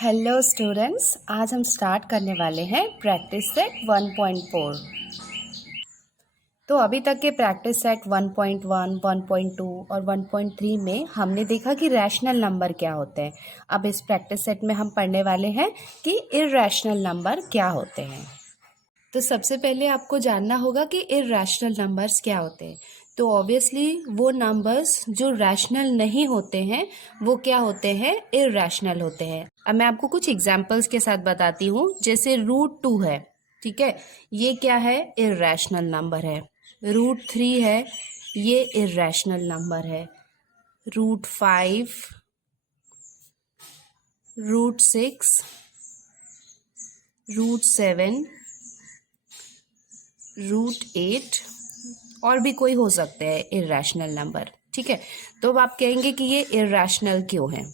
Hello students, आज हम start करने वाले हैं प्रैक्टिस सेट 1.4। तो अभी तक के प्रैक्टिस सेट 1.1, 1.2 और 1.3 में हमने देखा कि रैशनल नंबर क्या होते हैं। अब इस प्रैक्टिस सेट में हम पढ़ने वाले हैं कि इर्रेशनल नंबर क्या होते हैं। तो सबसे पहले आपको जानना होगा कि इर्रेशनल नंबर्स क्या होते हैं। तो ऑब्वियसली वो नंबर्स जो रैशनल नहीं होते हैं वो क्या होते हैं, इर्रेशनल होते हैं। अब मैं आपको कुछ एग्जांपल्स के साथ बताती हूँ। जैसे √2 है, ठीक है, ये क्या है, इर्रेशनल नंबर है। √3 है, ये इर्रेशनल नंबर है। √5, √6, √7, √8 और भी कोई हो सकते हैं इर्रेशनल नंबर, ठीक है। तो अब आप कहेंगे कि ये इर्रेशनल क्यों है।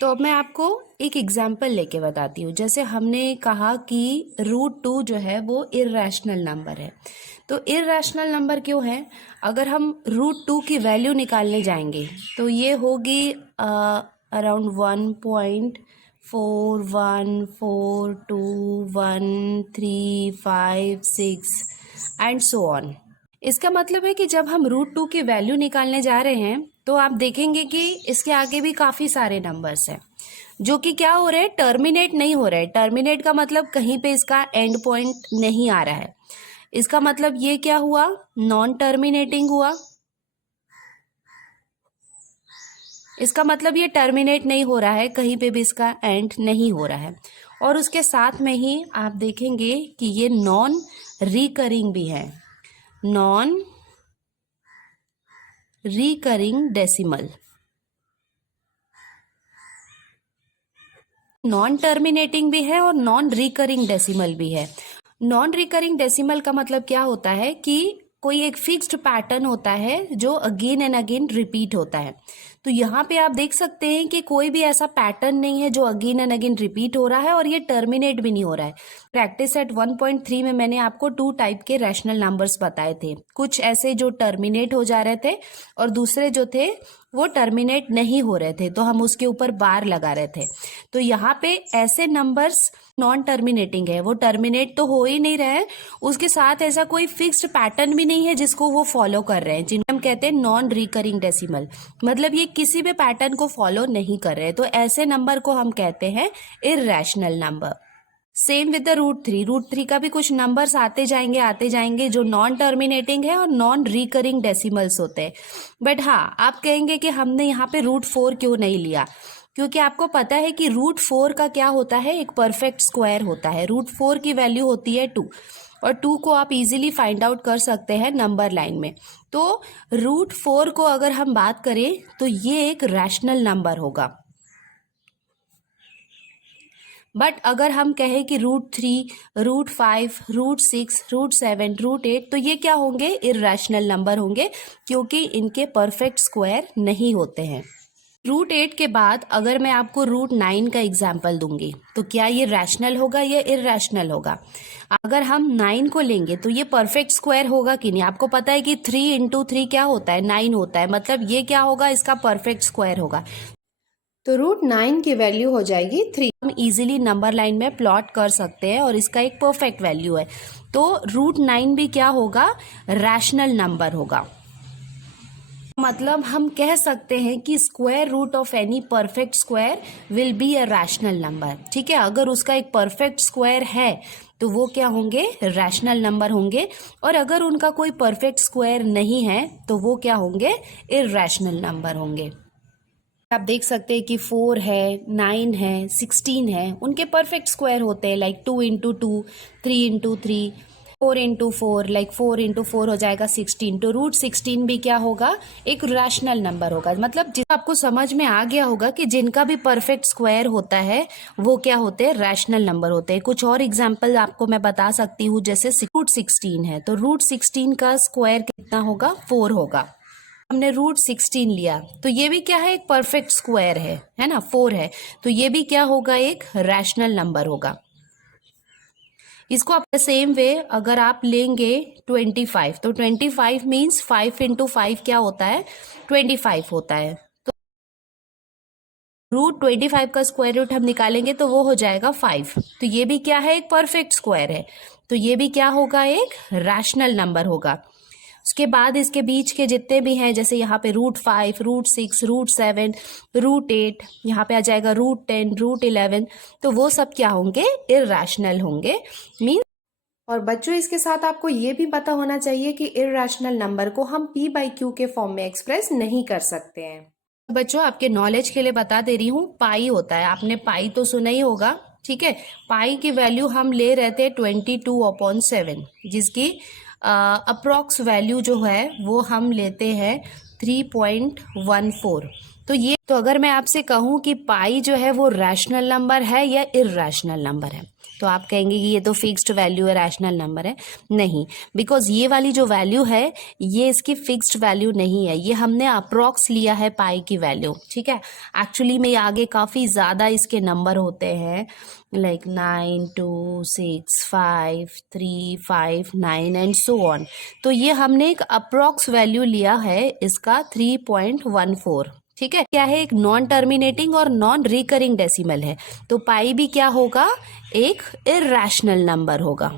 तो अब मैं आपको एक एग्जाम्पल लेके बताती हूँ। जैसे हमने कहा कि √2 जो है वो इर्रेशनल नंबर है। तो इर्रेशनल नंबर क्यों है, अगर हम √2 की वैल्यू निकालने जाएंगे तो ये होगी अराउंड 1.41421356 एंड सो ऑन। इसका मतलब है कि जब हम √2 की वैल्यू निकालने जा रहे हैं तो आप देखेंगे कि इसके आगे भी काफी सारे नंबर्स हैं जो कि क्या हो रहे हैं, टर्मिनेट नहीं हो रहे हैं। टर्मिनेट का मतलब कहीं पे इसका एंड पॉइंट नहीं आ रहा है। इसका मतलब ये क्या हुआ, नॉन टर्मिनेटिंग हुआ। इसका मतलब ये टर्मिनेट नहीं हो रहा है, कहीं पे भी इसका एंड नहीं हो रहा है। और उसके साथ में ही आप देखेंगे कि ये नॉन रिकरिंग भी है, non recurring decimal. Non terminating भी है और नॉन रिकरिंग डेसिमल भी है। नॉन रिकरिंग डेसिमल का मतलब क्या होता है कि कोई एक फिक्स्ड पैटर्न होता है जो अगेन एंड अगेन रिपीट होता है। तो यहाँ पे आप देख सकते हैं कि कोई भी ऐसा पैटर्न नहीं है जो अगेन एंड अगेन रिपीट हो रहा है और ये टर्मिनेट भी नहीं हो रहा है। प्रैक्टिस सेट 1.3 में मैंने आपको 2 टाइप के रैशनल नंबर्स बताए थे, कुछ ऐसे जो टर्मिनेट हो जा रहे थे और दूसरे जो थे वो टर्मिनेट नहीं हो रहे थे, तो हम उसके ऊपर बार लगा रहे थे। तो यहाँ पे ऐसे नंबर्स नॉन टर्मिनेटिंग है, वो टर्मिनेट तो हो ही नहीं रहे हैं, उसके साथ ऐसा कोई फिक्स्ड पैटर्न भी नहीं है जिसको वो फॉलो कर रहे हैं, जिन्हें हम कहते हैं नॉन रिकरिंग डेसिमल। मतलब ये किसी भी पैटर्न को फॉलो नहीं कर रहे हैं, तो ऐसे नंबर को हम कहते हैं irrational number. Same with the √3 का भी कुछ नंबर्स आते जाएंगे जो नॉन टर्मिनेटिंग है और नॉन रिकरिंग डेसिमल्स होते हैं। बट हाँ, आप कहेंगे कि हमने यहाँ पे √4 क्यों नहीं लिया, क्योंकि आपको पता है कि √4 का क्या होता है, एक परफेक्ट स्क्वायर होता है। √4 की वैल्यू होती है 2 और 2 को आप इजीली फाइंड आउट कर सकते हैं नंबर लाइन में। तो √4 को अगर हम बात करें तो ये एक रैशनल नंबर होगा। बट अगर हम कहें कि √3, √5, √6, √7, √8 तो ये क्या होंगे, इर्रेशनल नंबर होंगे, क्योंकि इनके परफेक्ट स्क्वायर नहीं होते हैं। √8 के बाद अगर मैं आपको √9 का एग्जाम्पल दूंगी तो क्या ये रैशनल होगा या इर्रेशनल होगा। अगर हम 9 को लेंगे तो ये परफेक्ट स्क्वायर होगा कि नहीं। आपको पता है कि 3 इंटू 3 क्या होता है, 9 होता है, मतलब ये क्या होगा, इसका परफेक्ट स्क्वायर होगा। तो √9 की वैल्यू हो जाएगी 3। हम इजीली नंबर लाइन में प्लॉट कर सकते हैं और इसका एक परफेक्ट वैल्यू है। तो √9 भी क्या होगा, रैशनल नंबर होगा। मतलब हम कह सकते हैं कि square root of any perfect square will be a rational number, ठीक है। अगर उसका एक परफेक्ट स्क्वायर है तो वो क्या होंगे, रैशनल नंबर होंगे। और अगर उनका कोई परफेक्ट स्क्वायर नहीं है तो वो क्या होंगे, इर्रेशनल नंबर होंगे। आप देख सकते हैं कि 4 है, 9 है, 16 है, उनके परफेक्ट स्क्वायर होते हैं, like 2 into 2, 3 into 3, 4 into 4, like 4 into 4 हो जाएगा 16। तो √16 भी क्या होगा, एक रैशनल नंबर होगा। मतलब जिस आपको समझ में आ गया होगा कि जिनका भी परफेक्ट स्क्वायर होता है वो क्या होते हैं, रैशनल नंबर होते हैं। कुछ और एग्जाम्पल आपको मैं बता सकती हूँ, जैसे √16 है तो √16 का स्क्वायर कितना होगा, 4 होगा। हमने √16 लिया तो ये भी क्या है, एक परफेक्ट स्क्वायर है ना, 4 है, तो ये भी क्या होगा, एक रैशनल नंबर होगा। इसको आप सेम वे अगर आप लेंगे 25, तो 25 मीन्स 5 इंटू 5 क्या होता है, 25 होता है। तो √25 का स्क्वायर रूट हम निकालेंगे तो वो हो जाएगा 5। तो ये भी क्या है, एक परफेक्ट स्क्वायर है, तो ये भी क्या होगा, एक रैशनल नंबर होगा। उसके बाद इसके बीच के जितने भी हैं, जैसे यहाँ पे √5, √6, √7, √8, यहाँ पे आ जाएगा √10, √11, तो वो सब क्या होंगे, इर्रेशनल होंगे। मीन और बच्चों इसके साथ आपको ये भी पता होना चाहिए कि इर्रेशनल नंबर को हम p/q के फॉर्म में एक्सप्रेस नहीं कर सकते हैं। बच्चों आपके नॉलेज के लिए बता दे रही हूँ, पाई होता है, आपने पाई तो सुना ही होगा, ठीक है। पाई की वैल्यू हम ले रहे थे 22/7, जिसकी अप्रोक्स वैल्यू जो है वो हम लेते हैं 3.14। तो अगर मैं आपसे कहूँ कि पाई जो है वो रैशनल नंबर है या इर्रेशनल नंबर है, तो आप कहेंगे कि ये तो फिक्स्ड वैल्यू है, रैशनल नंबर है। नहीं, बिकॉज ये वाली जो वैल्यू है ये इसकी फिक्स्ड वैल्यू नहीं है, ये हमने अप्रोक्स लिया है पाई की वैल्यू, ठीक है। एक्चुअली में आगे काफ़ी ज़्यादा इसके नंबर होते हैं, लाइक 9, 2, 6, 5, 3, 5, 9 एंड सो ऑन। तो ये हमने एक अप्रोक्स वैल्यू लिया है इसका 3.14, ठीक है। क्या है, एक नॉन टर्मिनेटिंग और नॉन रिकरिंग डेसिमल है, तो पाई भी क्या होगा, एक इर्रेशनल नंबर होगा।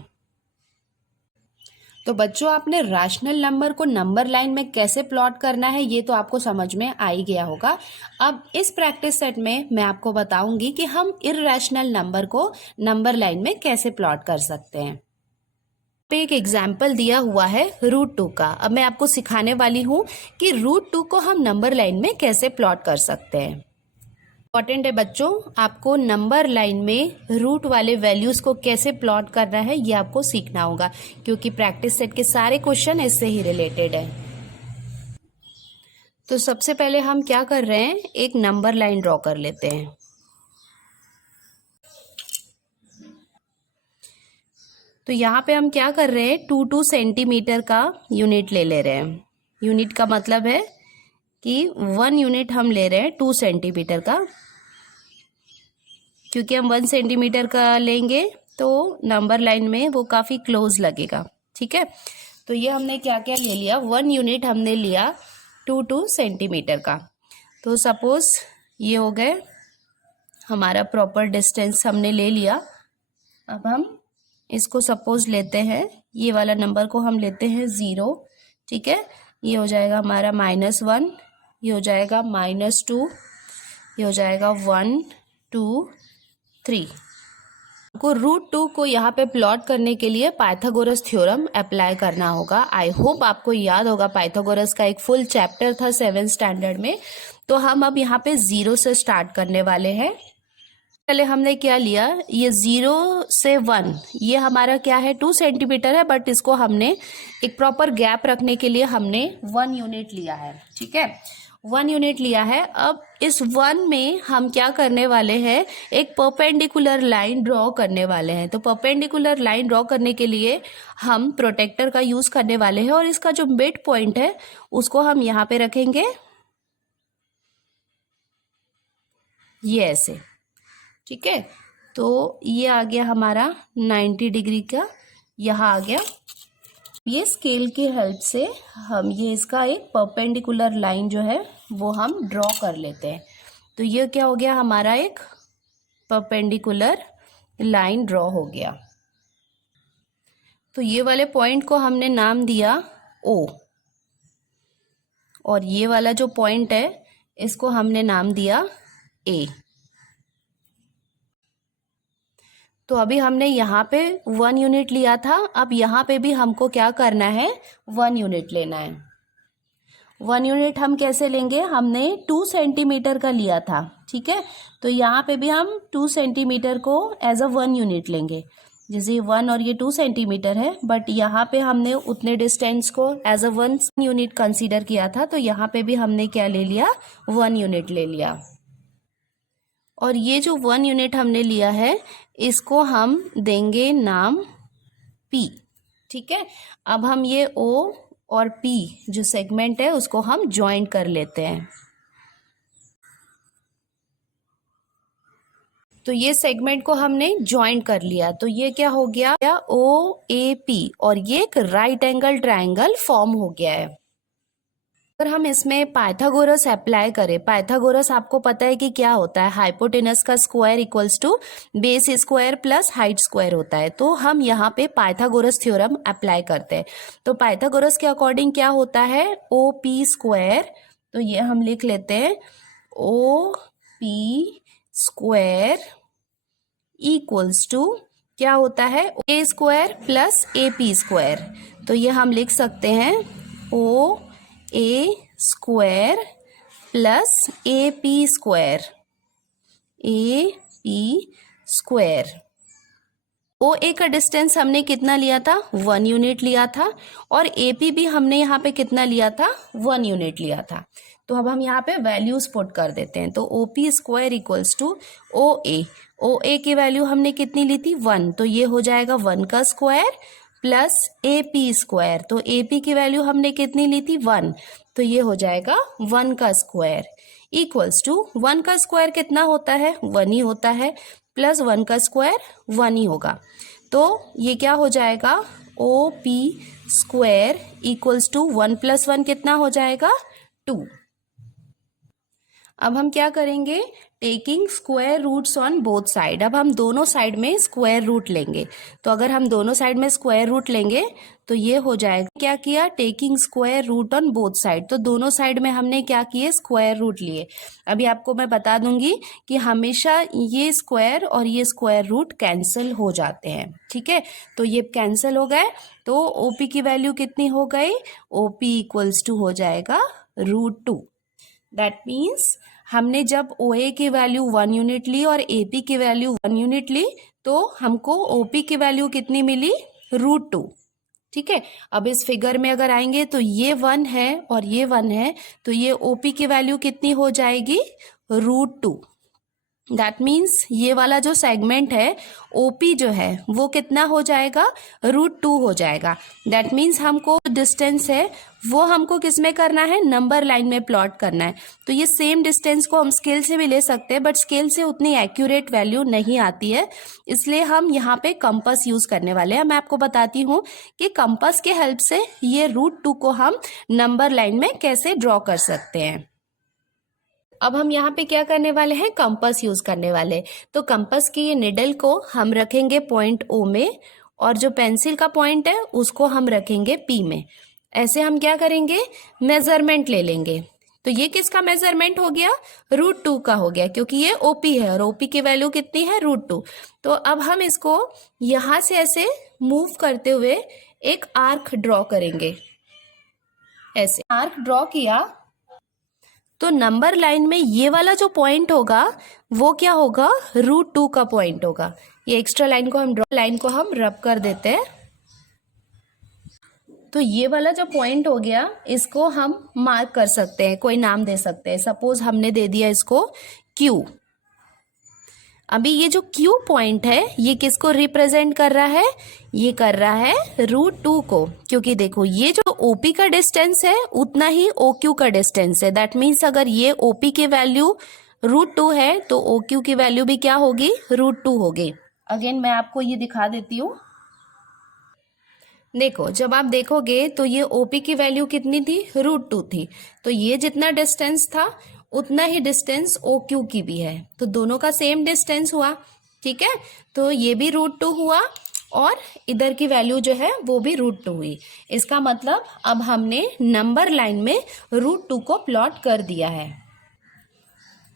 तो बच्चों आपने रैशनल नंबर को नंबर लाइन में कैसे प्लॉट करना है ये तो आपको समझ में आ ही गया होगा। अब इस प्रैक्टिस सेट में मैं आपको बताऊंगी कि हम इर्रेशनल नंबर को नंबर लाइन में कैसे प्लॉट कर सकते हैं। पे एक एग्जाम्पल दिया हुआ है √2 का। अब मैं आपको सिखाने वाली हूँ कि √2 को हम नंबर लाइन में कैसे प्लॉट कर सकते हैं। इम्पॉर्टेंट है बच्चों, आपको नंबर लाइन में रूट वाले वैल्यूज को कैसे प्लॉट करना है ये आपको सीखना होगा, क्योंकि प्रैक्टिस सेट के सारे क्वेश्चन इससे ही रिलेटेड है। तो सबसे पहले हम क्या कर रहे हैं, एक नंबर लाइन ड्रॉ कर लेते हैं। तो यहाँ पे हम क्या कर रहे हैं, 2 सेंटीमीटर का यूनिट ले रहे हैं। यूनिट का मतलब है कि 1 यूनिट हम ले रहे हैं 2 सेंटीमीटर का, क्योंकि हम 1 सेंटीमीटर का लेंगे तो नंबर लाइन में वो काफ़ी क्लोज लगेगा, ठीक है। तो ये हमने क्या क्या ले लिया, 1 यूनिट हमने लिया 2 सेंटीमीटर का। तो सपोज ये हो गए हमारा प्रॉपर डिस्टेंस हमने ले लिया। अब हम इसको सपोज लेते हैं, ये वाला नंबर को हम लेते हैं 0, ठीक है। ये हो जाएगा हमारा -1, ये हो जाएगा -2, ये हो जाएगा 1, 2, 3। को √2 को यहाँ पे प्लॉट करने के लिए पाइथागोरस थ्योरम अप्लाई करना होगा। आई होप आपको याद होगा, पाइथागोरस का एक फुल चैप्टर था 7th स्टैंडर्ड में। तो हम अब यहाँ पे 0 से स्टार्ट करने वाले हैं। पहले हमने क्या लिया, ये 0 से 1, ये हमारा क्या है 2 सेंटीमीटर है, बट इसको हमने एक प्रॉपर गैप रखने के लिए हमने 1 यूनिट लिया है, ठीक है। 1 यूनिट लिया है। अब इस 1 में हम क्या करने वाले हैं, एक परपेंडिकुलर लाइन ड्रॉ करने वाले हैं। तो परपेंडिकुलर लाइन ड्रॉ करने के लिए हम प्रोटेक्टर का यूज करने वाले हैं, और इसका जो मिड पॉइंट है उसको हम यहाँ पे रखेंगे, ये ऐसे, ठीक है। तो ये आ गया हमारा 90 डिग्री का, यहाँ आ गया। ये स्केल की हेल्प से हम ये इसका एक परपेंडिकुलर लाइन जो है वो हम ड्रॉ कर लेते हैं। तो ये क्या हो गया, हमारा एक परपेंडिकुलर लाइन ड्रॉ हो गया। तो ये वाले पॉइंट को हमने नाम दिया O, और ये वाला जो पॉइंट है इसको हमने नाम दिया A। तो अभी हमने यहाँ पे 1 यूनिट लिया था, अब यहाँ पे भी हमको क्या करना है, 1 यूनिट लेना है। 1 यूनिट हम कैसे लेंगे, हमने 2 सेंटीमीटर का लिया था, ठीक है। तो यहाँ पे भी हम 2 सेंटीमीटर को एज अ 1 यूनिट लेंगे। जैसे 1 और ये 2 सेंटीमीटर है, बट यहाँ पे हमने उतने डिस्टेंस को एज अ 1 यूनिट कंसीडर किया था, तो यहाँ पे भी हमने क्या ले लिया, 1 यूनिट ले लिया। और ये जो 1 यूनिट हमने लिया है इसको हम देंगे नाम P, ठीक है। अब हम ये O और P जो सेगमेंट है उसको हम ज्वाइन कर लेते हैं। तो ये सेगमेंट को हमने ज्वाइन कर लिया, तो ये क्या हो गया, OAP, और ये एक राइट एंगल ट्रायंगल फॉर्म हो गया है। अगर हम इसमें पाइथागोरस अप्लाई करें, पाइथागोरस आपको पता है कि क्या होता है, हाइपोटेनस का square equals to base square plus height square होता है। तो हम यहाँ पे पाइथागोरस थ्योरम अप्लाई करते हैं। तो पाइथागोरस के अकॉर्डिंग क्या होता है, ओ पी स्क्वायर, तो ये हम लिख लेते हैं O P square equals to क्या होता है, A square plus A P square. तो ये हम लिख सकते हैं O A square plus A P square, A P square. O A का डिस्टेंस हमने कितना लिया था, 1 यूनिट लिया था, और ए पी भी हमने यहाँ पे कितना लिया था, 1 यूनिट लिया था। तो अब हम यहाँ पे वैल्यूज पुट कर देते हैं। तो O P square equals to O A की वैल्यू हमने कितनी ली थी, 1, तो ये हो जाएगा 1 का square plus A P square. तो ए पी की वैल्यू हमने कितनी ली थी, 1, तो ये हो जाएगा 1 का स्क्वायर इक्वल्स टू 1 का स्क्वायर कितना होता है, 1 ही होता है, प्लस 1 का स्क्वायर 1 ही होगा। तो ये क्या हो जाएगा, O P square equals to 1 plus 1 कितना हो जाएगा, 2। अब हम क्या करेंगे, taking square roots on both side. अब हम दोनों साइड में स्क्वायर रूट लेंगे। तो अगर हम दोनों साइड में स्क्वायर रूट लेंगे तो ये हो जाएगा, क्या किया, taking square root on both side. तो दोनों साइड में हमने क्या किए, स्क्वायर रूट लिए। अभी आपको मैं बता दूंगी कि हमेशा ये स्क्वायर और ये स्क्वायर रूट कैंसिल हो जाते हैं, ठीक है। तो ये कैंसिल हो गए, तो ओपी की वैल्यू कितनी हो गई, ओपी इक्वल्स टू हो जाएगा √2। दैट मीन्स हमने जब ओ ए की वैल्यू 1 यूनिट ली और ए पी की वैल्यू 1 यूनिट ली, तो हमको ओ पी की वैल्यू कितनी मिली, √2, ठीक है। अब इस फिगर में अगर आएंगे तो ये 1 है और ये 1 है, तो ये ओ पी की वैल्यू कितनी हो जाएगी, √2। दैट मीन्स ये वाला जो सेगमेंट है ओपी जो है वो कितना हो जाएगा, √2 हो जाएगा। दैट मीन्स हमको डिस्टेंस है वो हमको किस में करना है, नंबर लाइन में प्लॉट करना है। तो ये सेम डिस्टेंस को हम स्केल से भी ले सकते हैं, बट स्केल से उतनी एक्यूरेट वैल्यू नहीं आती है, इसलिए हम यहाँ पे कंपास यूज करने वाले हैं। मैं आपको बताती हूँ कि कंपास के हेल्प से ये √2 को हम नंबर लाइन में कैसे ड्रॉ कर सकते हैं। अब हम यहाँ पे क्या करने वाले हैं, कंपास यूज करने वाले। तो कंपास की ये निडल को हम रखेंगे पॉइंट ओ में, और जो पेंसिल का पॉइंट है उसको हम रखेंगे पी में। ऐसे हम क्या करेंगे, मेजरमेंट ले लेंगे। तो ये किसका मेजरमेंट हो गया, √2 का हो गया, क्योंकि ये ओपी है और ओपी की वैल्यू कितनी है, √2। तो अब हम इसको यहां से ऐसे मूव करते हुए एक आर्क ड्रॉ करेंगे। ऐसे आर्क ड्रॉ किया तो नंबर लाइन में ये वाला जो पॉइंट होगा वो क्या होगा, √2 का पॉइंट होगा। ये एक्स्ट्रा लाइन को हम रब कर देते हैं। तो ये वाला जो पॉइंट हो गया इसको हम मार्क कर सकते हैं, कोई नाम दे सकते हैं। सपोज हमने दे दिया इसको Q। अभी ये जो Q पॉइंट है ये किसको रिप्रेजेंट कर रहा है, ये कर रहा है √2 को, क्योंकि देखो ये जो OP का डिस्टेंस है उतना ही OQ का डिस्टेंस है। दैट मीन्स अगर ये OP की वैल्यू √2 है तो OQ की वैल्यू भी क्या होगी, √2 होगी। अगेन मैं आपको ये दिखा देती हूँ। देखो जब आप देखोगे तो ये OP की वैल्यू कितनी थी, √2 थी। तो ये जितना डिस्टेंस था उतना ही डिस्टेंस OQ की भी है, तो दोनों का सेम डिस्टेंस हुआ, ठीक है। तो ये भी √2 हुआ और इधर की वैल्यू जो है वो भी √2 हुई। इसका मतलब अब हमने नंबर लाइन में √2 को प्लॉट कर दिया है।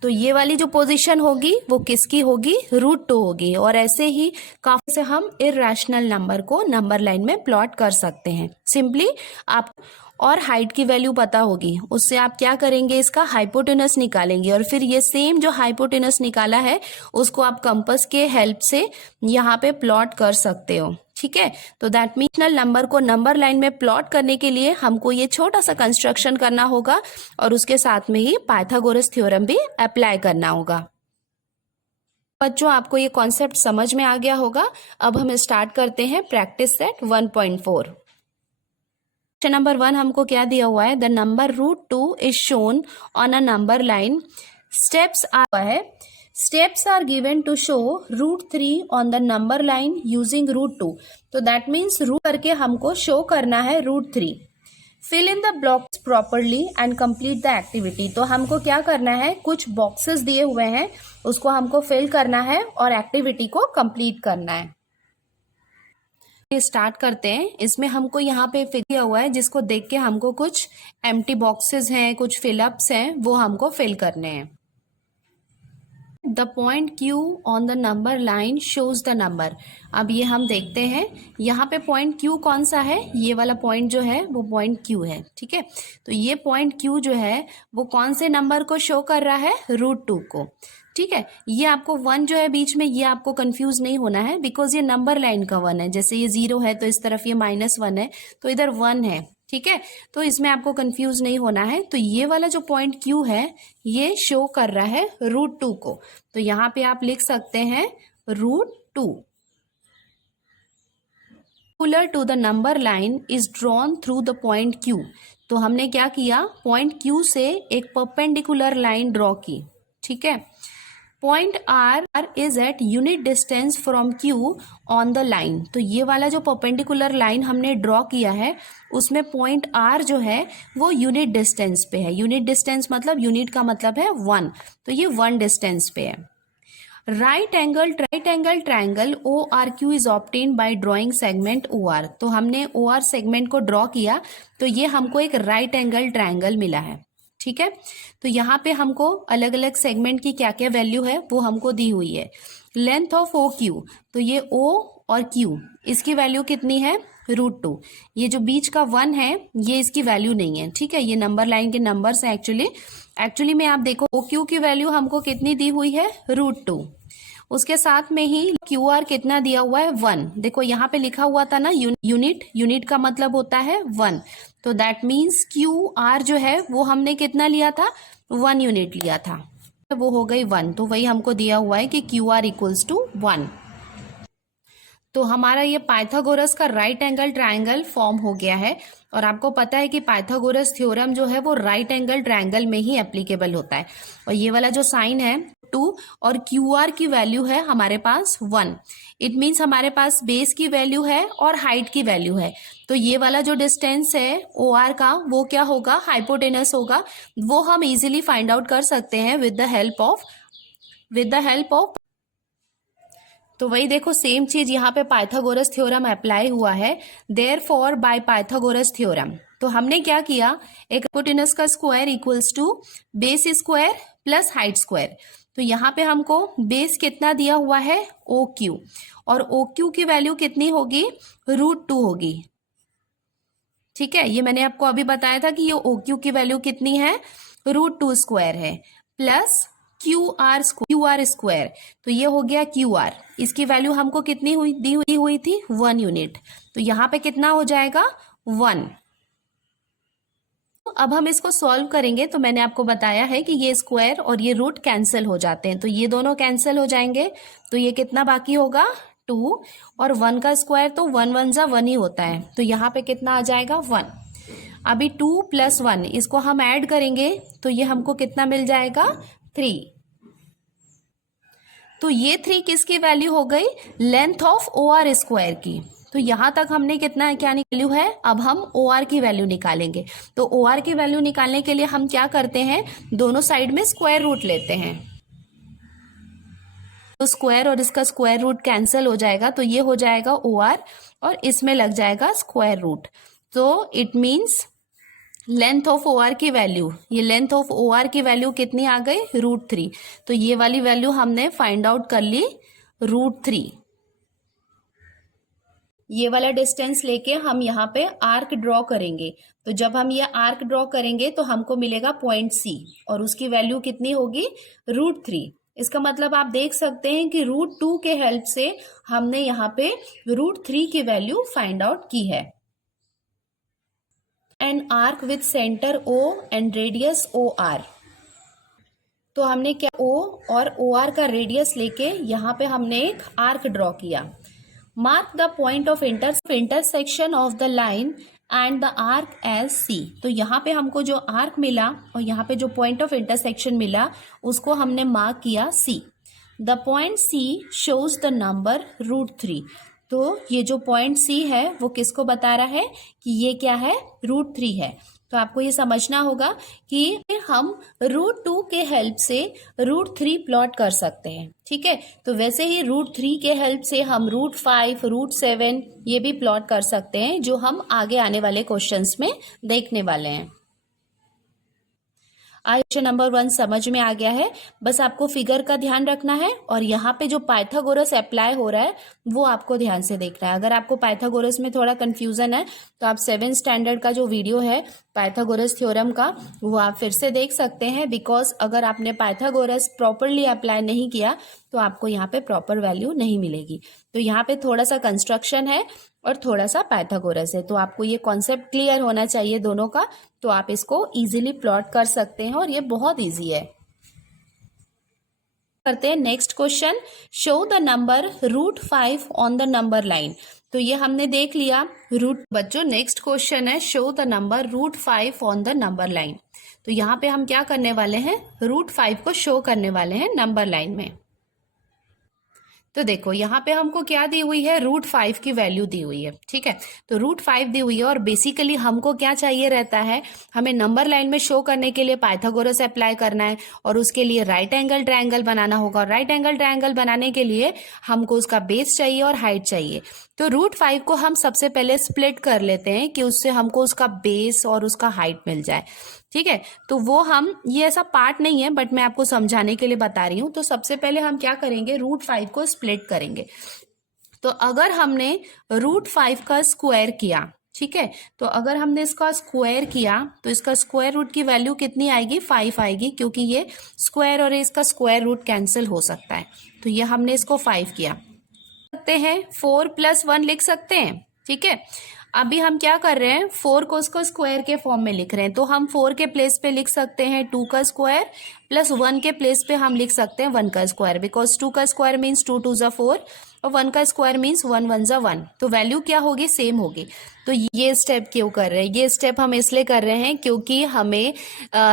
तो ये वाली जो पोजीशन होगी वो किसकी होगी, √2 होगी। और ऐसे ही काफी से हम इर्रेशनल नंबर को नंबर लाइन में प्लॉट कर सकते हैं। सिंपली आप और हाइट की वैल्यू पता होगी, उससे आप क्या करेंगे, इसका हाइपोटेनस निकालेंगे और फिर ये सेम जो हाइपोटेनस निकाला है उसको आप कंपास के हेल्प से यहाँ पे प्लॉट कर सकते हो, ठीक है। तो दैट मीन्स नंबर को नंबर लाइन में प्लॉट करने के लिए हमको ये छोटा सा कंस्ट्रक्शन करना होगा और उसके साथ में ही पाइथागोरस थ्योरम भी अप्लाई करना होगा। बच्चों आपको ये कॉन्सेप्ट समझ में आ गया होगा। अब हम स्टार्ट करते हैं प्रैक्टिस सेट 1.4। क्वेश्चन नंबर 1 हमको क्या दिया हुआ है, the number √2 is shown on a number line. Steps are given to show √3 on the number line using √2। तो दैट मीन्स रूट करके हमको शो करना है √3। Fill in the blocks properly and complete the activity. तो हमको क्या करना है, कुछ बॉक्सेस दिए हुए हैं उसको हमको फिल करना है और एक्टिविटी को कंप्लीट करना है। स्टार्ट करते हैं। इसमें हमको यहाँ पे फिल किया हुआ है जिसको देख के हमको कुछ एम्प्टी बॉक्सेस हैं, कुछ फिलअप्स हैं, वो हमको फिल करने हैं। The point Q on the number line shows the number. अब ये हम देखते हैं यहाँ पे पॉइंट Q कौन सा है, ये वाला पॉइंट जो है वो पॉइंट Q है, ठीक है। तो ये पॉइंट Q जो है वो कौन से नंबर को शो कर रहा है, √2 को, ठीक है। ये आपको 1 जो है बीच में, ये आपको कंफ्यूज नहीं होना है बिकॉज ये नंबर लाइन का 1 है। जैसे ये 0 है तो इस तरफ ये -1 है, तो इधर 1 है, ठीक है। तो इसमें आपको कंफ्यूज नहीं होना है। तो ये वाला जो पॉइंट Q है ये शो कर रहा है √2 को। तो यहाँ पे आप लिख सकते हैं √2। Perpendicular to the number line is drawn through the point Q। तो हमने क्या किया, पॉइंट Q से एक परपेंडिकुलर लाइन ड्रॉ की, ठीक है। Point R is at unit distance from Q on the line. तो ये वाला जो परपेंडिकुलर लाइन हमने ड्रॉ किया है उसमें पॉइंट R जो है वो यूनिट डिस्टेंस पे है। यूनिट डिस्टेंस मतलब, यूनिट का मतलब है 1, तो ये 1 डिस्टेंस पे है। Right angle triangle ORQ is obtain bye drawing segment OR। तो हमने OR सेगमेंट को ड्रॉ किया तो ये हमको एक राइट एंगल ट्राइंगल मिला है, ठीक है। तो यहाँ पे हमको अलग अलग सेगमेंट की क्या क्या वैल्यू है वो हमको दी हुई है। लेंथ ऑफ OQ, तो ये O और Q इसकी वैल्यू कितनी है, √2। ये जो बीच का 1 है ये इसकी वैल्यू नहीं है, ठीक है। ये नंबर लाइन के नंबर्स हैं एक्चुअली में। आप देखो OQ की वैल्यू हमको कितनी दी हुई है, √2। उसके साथ में ही QR कितना दिया हुआ है, 1। देखो यहाँ पे लिखा हुआ था ना यूनिट का मतलब होता है 1। तो दैट मीन्स QR जो है वो हमने कितना लिया था, 1 यूनिट लिया था, वो हो गई 1। तो वही हमको दिया हुआ है कि QR इक्वल्स टू 1। तो हमारा ये पाइथागोरस का राइट एंगल ट्रायंगल फॉर्म हो गया है। और आपको पता है कि पाइथागोरस थ्योरम जो है वो राइट एंगल ट्रायंगल में ही एप्लीकेबल होता है। और ये वाला जो साइन है 2 और QR की वैल्यू है हमारे पास 1। इट मीन्स हमारे पास बेस की वैल्यू है और हाइट की वैल्यू है। तो ये वाला जो डिस्टेंस है OR का वो क्या होगा, हाइपोटेनस होगा। वो हम इजीली फाइंड आउट कर सकते हैं विद द हेल्प ऑफ तो वही देखो सेम चीज यहाँ पे पाइथागोरस थ्योरम अप्लाई हुआ है। देयरफॉर बाय पाइथागोरस थ्योरम तो हमने क्या किया, एक हाइपोटेनस का square equals to base square plus height square. तो यहाँ पे हमको बेस कितना दिया हुआ है, OQ, और OQ की वैल्यू कितनी होगी, √2 होगी, ठीक है। ये मैंने आपको अभी बताया था कि ये OQ की वैल्यू कितनी है, √2 स्क्वायर है, प्लस QR स्क्वायर। तो ये हो गया QR। इसकी वैल्यू हमको कितनी दी हुई थी, 1 यूनिट। तो यहाँ पे कितना हो जाएगा, 1। अब हम इसको सॉल्व करेंगे। तो मैंने आपको बताया है कि ये स्क्वायर और ये रूट कैंसिल हो जाते हैं, तो ये दोनों कैंसिल हो जाएंगे। तो ये कितना बाकी होगा, 2, और 1 का स्क्वायर तो 1 1 जा 1 ही होता है। तो यहाँ पे कितना आ जाएगा, 1। अभी 2 + 1 इसको हम ऐड करेंगे तो ये हमको कितना मिल जाएगा, 3। तो ये 3 किसकी वैल्यू हो गई, लेंथ ऑफ OR स्क्वायर की। तो यहां तक हमने कितना क्या वैल्यू है, अब हम OR की वैल्यू निकालेंगे। तो OR की वैल्यू निकालने के लिए हम क्या करते हैं, दोनों साइड में स्क्वायर रूट लेते हैं। तो स्क्वायर और इसका स्क्वायर रूट कैंसिल हो जाएगा, तो ये हो जाएगा OR और इसमें लग जाएगा स्क्वायर रूट। तो it means length of OR की वैल्यू, ये लेंथ ऑफ OR की वैल्यू कितनी आ गई, √3। तो ये वाली वैल्यू हमने फाइंड आउट कर ली, √3। ये वाला डिस्टेंस लेके हम यहाँ पे आर्क ड्रॉ करेंगे। तो जब हम ये आर्क ड्रॉ करेंगे तो हमको मिलेगा पॉइंट C और उसकी वैल्यू कितनी होगी, √3। इसका मतलब आप देख सकते हैं कि √2 के हेल्प से हमने यहाँ पे √3 की वैल्यू फाइंड आउट की है। N arc with centre O and radius OR। तो हमने क्या O और OR का रेडियस लेके यहाँ पे हमने एक आर्क ड्रॉ किया। Mark the point of intersection of the line and the arc as C। तो यहाँ पे हमको जो आर्क मिला और यहाँ पे जो पॉइंट ऑफ इंटरसेक्शन मिला उसको हमने मार्क किया C। The point C shows the number √3। तो ये जो पॉइंट सी है वो किसको बता रहा है कि ये क्या है, √3 है। तो आपको ये समझना होगा कि हम √2 के हेल्प से √3 प्लॉट कर सकते हैं, ठीक है। तो वैसे ही √3 के हेल्प से हम √5, √7 ये भी प्लॉट कर सकते हैं, जो हम आगे आने वाले क्वेश्चंस में देखने वाले हैं। आज क्वेश्चन नंबर 1 समझ में आ गया है। बस आपको फिगर का ध्यान रखना है और यहाँ पे जो पाइथागोरस अप्लाई हो रहा है वो आपको ध्यान से देखना है। अगर आपको पाइथागोरस में थोड़ा कंफ्यूजन है तो आप 7th स्टैंडर्ड का जो वीडियो है पाइथागोरस थ्योरम का वो आप फिर से देख सकते हैं, बिकॉज अगर आपने पाइथागोरस प्रॉपरली अप्लाई नहीं किया तो आपको यहाँ पे प्रॉपर वैल्यू नहीं मिलेगी। तो यहाँ पे थोड़ा सा कंस्ट्रक्शन है और थोड़ा सा पाइथागोरस है, तो आपको ये कॉन्सेप्ट क्लियर होना चाहिए दोनों का, तो आप इसको इजीली प्लॉट कर सकते हैं और ये बहुत इजी है। करते हैं next question, show the number √5 on the number line. तो ये हमने देख लिया बच्चों नेक्स्ट क्वेश्चन है show the number √5 on the number line. तो यहाँ पे हम क्या करने वाले हैं, √5 को शो करने वाले हैं नंबर लाइन में। तो देखो यहाँ पे हमको क्या दी हुई है, √5 की वैल्यू दी हुई है, ठीक है। तो √5 दी हुई है और बेसिकली हमको क्या चाहिए रहता है, हमें नंबर लाइन में शो करने के लिए पाइथागोरस अप्लाई करना है और उसके लिए राइट एंगल ट्रायंगल बनाना होगा। और राइट एंगल ट्रायंगल बनाने के लिए हमको उसका बेस चाहिए और हाइट चाहिए। तो √5 को हम सबसे पहले स्प्लिट कर लेते हैं कि उससे हमको उसका बेस और उसका हाइट मिल जाए, ठीक है। तो वो हम, ये ऐसा पार्ट नहीं है बट मैं आपको समझाने के लिए बता रही हूँ। तो सबसे पहले हम क्या करेंगे, √5 को स्प्लिट करेंगे। तो अगर हमने √5 का स्क्वायर किया, ठीक है, तो अगर हमने इसका स्क्वायर किया तो इसका स्क्वायर रूट की वैल्यू कितनी आएगी, 5 आएगी, क्योंकि ये स्क्वायर और इसका स्क्वायर रूट कैंसिल हो सकता है। तो ये हमने इसको 5 किया। सकते हैं 4 + 1 लिख सकते हैं, ठीक है। अभी हम क्या कर रहे हैं, 4 को उसको स्क्वायर के फॉर्म में लिख रहे हैं। तो हम 4 के प्लेस पे लिख सकते हैं 2 का स्क्वायर, प्लस 1 के प्लेस पे हम लिख सकते हैं 1 का स्क्वायर, बिकॉज 2 का स्क्वायर मीन्स 2 × 2 = 4 और 1 का स्क्वायर मीन्स 1 × 1 = 1। तो वैल्यू क्या होगी, सेम होगी। तो ये स्टेप क्यों कर रहे हैं, ये स्टेप हम इसलिए कर रहे हैं क्योंकि हमें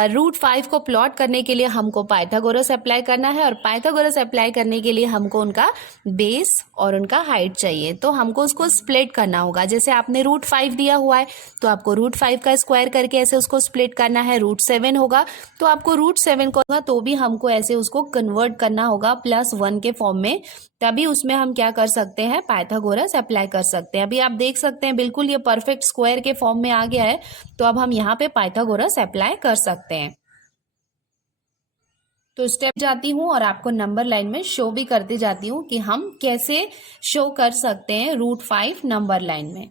√5 को प्लॉट करने के लिए हमको पाइथागोरस अप्लाई करना है और पाइथागोरस अप्लाई करने के लिए हमको उनका बेस और उनका हाइट चाहिए। तो हमको उसको स्प्लिट करना होगा। जैसे आपने √5 दिया हुआ है तो आपको √5 का स्क्वायर करके ऐसे उसको स्प्लिट करना है। √7 होगा तो आपको √7 को तो भी हमको ऐसे उसको कन्वर्ट करना होगा +1 के फॉर्म में, तभी उसमें हम क्या कर सकते हैं, पाइथागोरस अप्लाई कर सकते हैं। अभी आप देख सकते हैं बिल्कुल ये परफेक्ट स्क्वायर के फॉर्म में आ गया है, तो अब हम यहाँ पे पाइथागोरस अप्लाई कर सकते हैं। तो स्टेप जाती हूँ और आपको नंबर लाइन में शो भी करते जाती हूँ कि हम कैसे शो कर सकते हैं √5 नंबर लाइन में।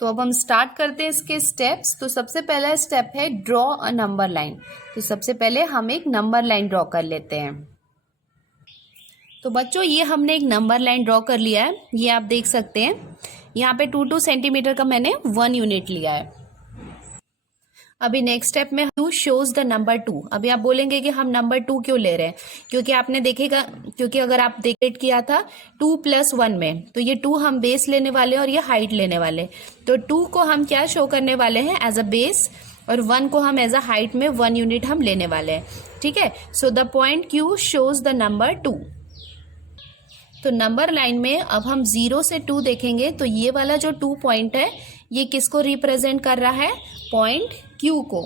तो अब हम स्टार्ट करते हैं इसके स्टेप्स। तो सबसे पहला स्टेप है ड्रॉ अ नंबर लाइन। तो सबसे पहले हम एक नंबर लाइन ड्रॉ कर लेते हैं। तो बच्चों ये हमने एक नंबर लाइन ड्रॉ कर लिया है, ये आप देख सकते हैं। यहाँ पे 2 सेंटीमीटर का मैंने 1 यूनिट लिया है। अभी नेक्स्ट स्टेप में यू शोज द नंबर 2। अभी आप बोलेंगे कि हम नंबर 2 क्यों ले रहे हैं, क्योंकि आपने देखेगा, क्योंकि अगर आप डेट किया था 2 + 1 में, तो ये 2 हम बेस लेने वाले और ये हाइट लेने वाले। तो 2 को हम क्या शो करने वाले हैं, एज अ बेस, और 1 को हम एज अ हाइट में 1 यूनिट हम लेने वाले हैं, ठीक है। So the point Q shows the number 2। तो नंबर लाइन में अब हम 0 से 2 देखेंगे तो ये वाला जो 2 पॉइंट है ये किसको रिप्रेजेंट कर रहा है, पॉइंट Q को।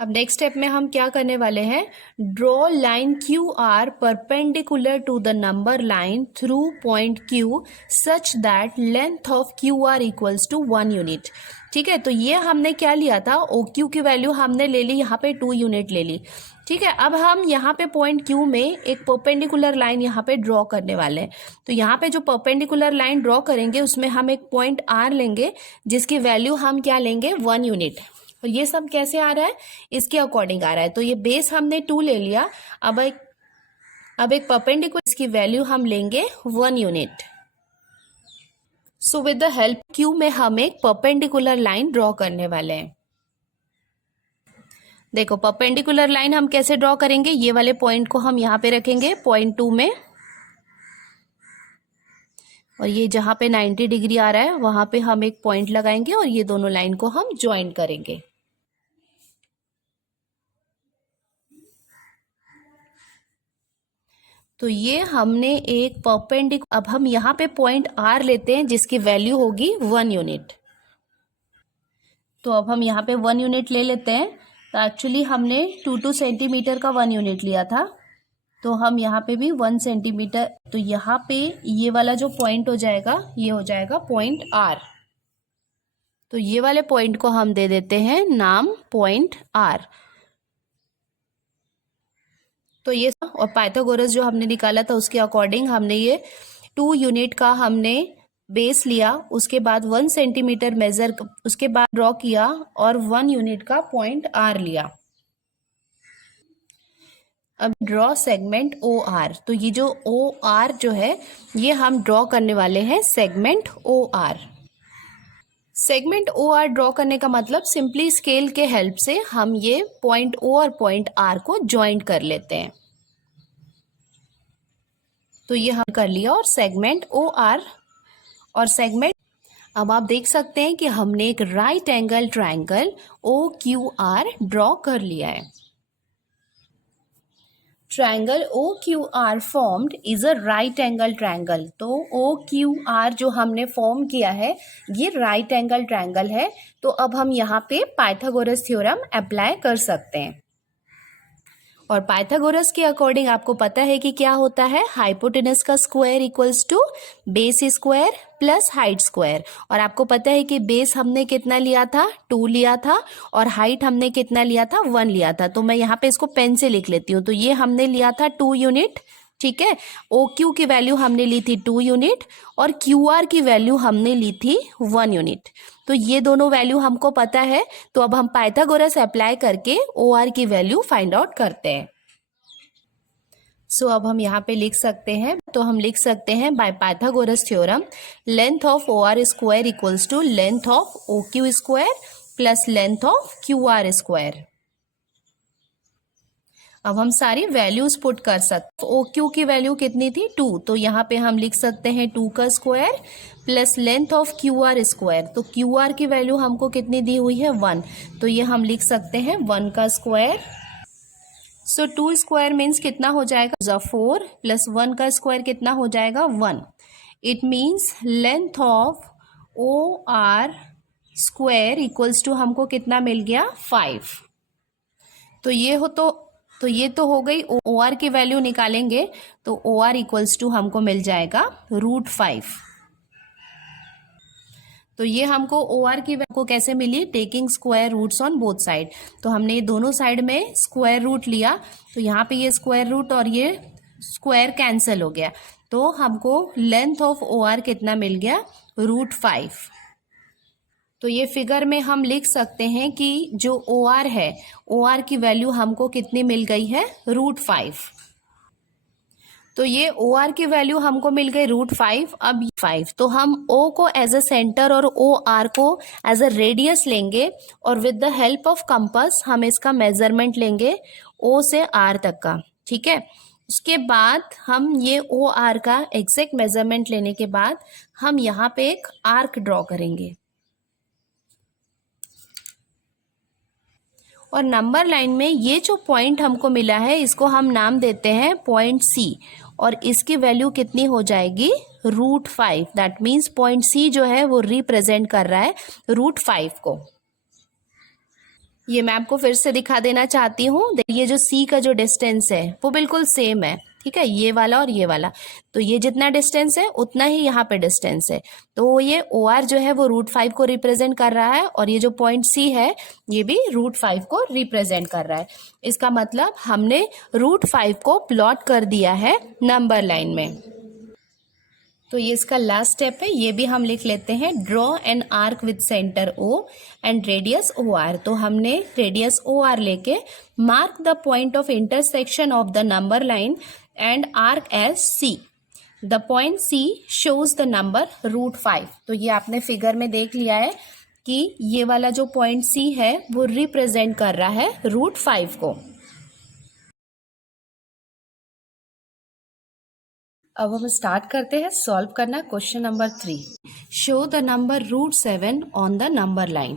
अब नेक्स्ट स्टेप में हम क्या करने वाले हैं, draw line QR perpendicular to the number line through point Q such that length of QR = 1 unit, ठीक है। तो ये हमने क्या लिया था, OQ की वैल्यू हमने ले ली, यहाँ पे 2 यूनिट ले ली, ठीक है। अब हम यहाँ पे पॉइंट Q में एक परपेंडिकुलर लाइन यहाँ पे ड्रॉ करने वाले हैं। तो यहाँ पे जो परपेंडिकुलर लाइन ड्रॉ करेंगे उसमें हम एक पॉइंट R लेंगे जिसकी वैल्यू हम क्या लेंगे, 1 यूनिट। और ये सब कैसे आ रहा है, इसके अकॉर्डिंग आ रहा है। तो ये बेस हमने 2 ले लिया, अब एक परपेंडिकुलर, इसकी वैल्यू हम लेंगे 1 unit. So with the help Q में हम एक परपेंडिकुलर लाइन ड्रॉ करने वाले हैं। देखो परपेंडिकुलर लाइन हम कैसे ड्रॉ करेंगे, ये वाले पॉइंट को हम यहाँ पे रखेंगे पॉइंट 2 में, और ये जहाँ पे 90 डिग्री आ रहा है वहां पे हम एक पॉइंट लगाएंगे और ये दोनों लाइन को हम ज्वाइन करेंगे। तो ये हमने एक परपेंडिकुलर, अब हम यहाँ पे पॉइंट आर लेते हैं जिसकी वैल्यू होगी 1 यूनिट। तो अब हम यहाँ पे 1 यूनिट ले लेते हैं। तो एक्चुअली हमने 2 सेंटीमीटर का 1 यूनिट लिया था, तो हम यहाँ पे भी 1 सेंटीमीटर, तो यहाँ पे ये वाला जो पॉइंट हो जाएगा ये हो जाएगा पॉइंट आर। तो ये वाले पॉइंट को हम दे देते हैं नाम पॉइंट आर। तो ये और पाइथागोरस जो हमने निकाला था उसके अकॉर्डिंग हमने ये 2 यूनिट का हमने बेस लिया, उसके बाद 1 सेंटीमीटर मेजर, उसके बाद ड्रॉ किया और 1 यूनिट का पॉइंट आर लिया। अब ड्रॉ सेगमेंट ओ आर। तो ये जो ओ आर जो है ये हम ड्रॉ करने वाले हैं segment O R. Segment O R draw करने का मतलब सिंपली स्केल के हेल्प से हम ये पॉइंट ओ और पॉइंट आर को ज्वाइंट कर लेते हैं। तो ये हम कर लिया और सेगमेंट ओ आर और सेगमेंट, अब आप देख सकते हैं कि हमने एक right angle triangle O Q R draw कर लिया है। Triangle O Q R formed is a right angle triangle. तो ओ क्यू आर जो हमने फॉर्म किया है ये राइट एंगल ट्रायंगल है। तो अब हम यहाँ पे पाइथागोरस थ्योरम अप्लाई कर सकते हैं। और पाइथागोरस के अकॉर्डिंग आपको पता है कि क्या होता है, हाइपोटेनस का square equals to base square plus height square. और आपको पता है कि बेस हमने कितना लिया था, 2 लिया था, और हाइट हमने कितना लिया था, 1 लिया था। तो मैं यहाँ पे इसको पेन से लिख लेती हूँ। तो ये हमने लिया था 2 यूनिट, ठीक है। ओ क्यू की वैल्यू हमने ली थी 2 यूनिट और क्यू आर की वैल्यू हमने ली थी 1 यूनिट। तो ये दोनों वैल्यू हमको पता है। तो अब हम पाइथागोरस अप्लाई करके ओ आर की वैल्यू फाइंड आउट करते हैं। सो अब हम यहाँ पे लिख सकते हैं, तो हम लिख सकते हैं by Pythagoras theorem length of O R square equals to length of O Q square plus length of Q R square. अब हम सारी वैल्यूज पुट कर सकते। ओ क्यू की वैल्यू कितनी थी, 2, तो यहाँ पे हम लिख सकते हैं 2 का square plus length of Q R square. तो क्यू आर की वैल्यू हमको कितनी दी हुई है, 1, तो ये हम लिख सकते हैं 1 का स्क्वायर। सो 2 स्क्वायर मीन्स कितना हो जाएगा, 4 प्लस 1 का स्क्वायर कितना हो जाएगा, 1। It means length of O R square equals to हमको कितना मिल गया, 5। तो ये तो हो गई। ओ आर की वैल्यू निकालेंगे तो ओ आर इक्वल्स टू हमको मिल जाएगा √5। तो ये हमको ओ आर की वैल्यू को कैसे मिली, taking square roots on both side. तो हमने दोनों साइड में स्क्वायर रूट लिया, तो यहाँ पे ये स्क्वायर रूट और ये स्क्वायर कैंसिल हो गया। तो हमको लेंथ ऑफ ओ आर कितना मिल गया, √5। तो ये फिगर में हम लिख सकते हैं कि जो ओ आर है, ओ आर की वैल्यू हमको कितनी मिल गई है, √5। तो ये ओ आर की वैल्यू हमको मिल गई √5। अब 5, तो हम ओ को एज अ सेंटर और ओ आर को एज अ रेडियस लेंगे और with the help of compass हम इसका मेजरमेंट लेंगे ओ से आर तक का, ठीक है। उसके बाद हम ये ओ आर का एग्जैक्ट मेजरमेंट लेने के बाद हम यहाँ पे एक आर्क ड्रॉ करेंगे और नंबर लाइन में ये जो पॉइंट हमको मिला है इसको हम नाम देते हैं पॉइंट सी, और इसकी वैल्यू कितनी हो जाएगी, √5। दैट मीन्स पॉइंट सी जो है वो रिप्रेजेंट कर रहा है √5 को। ये मैं आपको फिर से दिखा देना चाहती हूँ। ये जो सी का जो डिस्टेंस है वो बिल्कुल सेम है, ठीक है, ये वाला और ये वाला। तो ये जितना डिस्टेंस है उतना ही यहाँ पे डिस्टेंस है। तो ये ओ आर जो है वो √5 को रिप्रेजेंट कर रहा है और ये जो पॉइंट सी है ये भी √5 को रिप्रेजेंट कर रहा है। इसका मतलब हमने √5 को प्लॉट कर दिया है नंबर लाइन में। तो ये इसका लास्ट स्टेप है, ये भी हम लिख लेते हैं, draw an arc with centre O and radius O R. तो हमने रेडियस ओ आर लेके mark the point of intersection of the number line and arc as C. The point C shows the number √5। तो ये आपने figure में देख लिया है कि ये वाला जो पॉइंट सी है वो रिप्रेजेंट कर रहा है √5 को। अब हम स्टार्ट करते हैं सॉल्व करना question number 3। Show the number √7 on the number line.